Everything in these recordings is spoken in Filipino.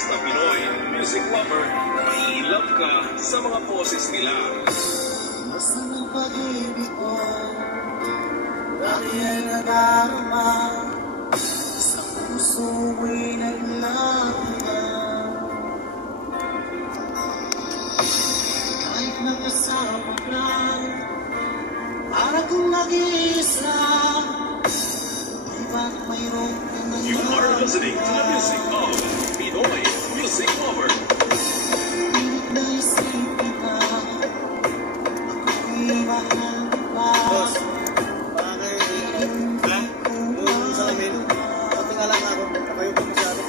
Basta Pinoy Music Lover, may love ka sa mga poses nila. Basta ng pag-ibig ko, lagi ay nadarama, sa puso mo'y naglaban. Kahit nakasama ka, para kong nag-iisa, di ba't mayroon ka naman? You are listening to the music of Pinoy Music Lover. Pilit na isipin ka, ako'y mahal ka. Boss, bakit? Ha? Yung sa amin, pati nga lang ako, kayo pa masyado.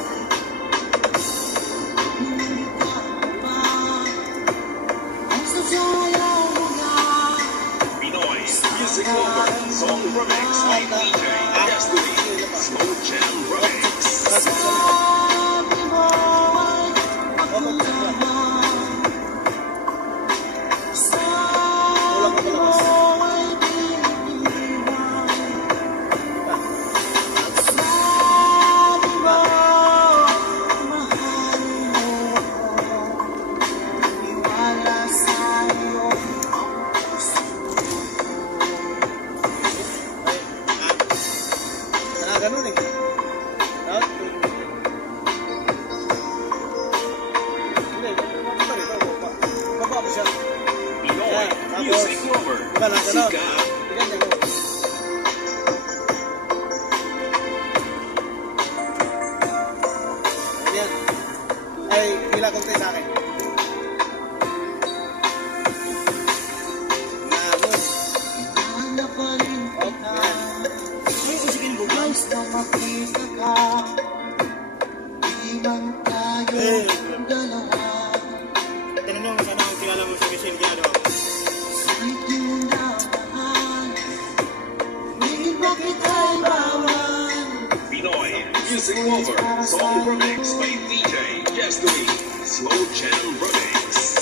Hindi ka pa, ang sasayaw mo nga. Pinoy Music Lover, song remix by DJ Destiny, Slow Jam Remix. Sabi mo ay ako naman. Sabi mo ay biniwan. At sabi mo, mahal mo ako. Iwala sa'yo ang puso ko. Sana ganun eh. Dapat? Hindi, basta rito, baba pa siya. Pinoy Music Lover, Diba na ganun? sikat. Ganyan mo. Ganyan. Ay, hila konti sa akin. Ganun. Handa pa rin kita. Ay, usigin mo. Nais na makita ka. Di man tayo dalawa. Tanong mo, sana ang kilala mo si Michelle Giado. Sa'y tindahan. Hindi ba kita'y bawal? Pinoy Music Lover, song remix by DJ Destiny, Slow Jam Remix.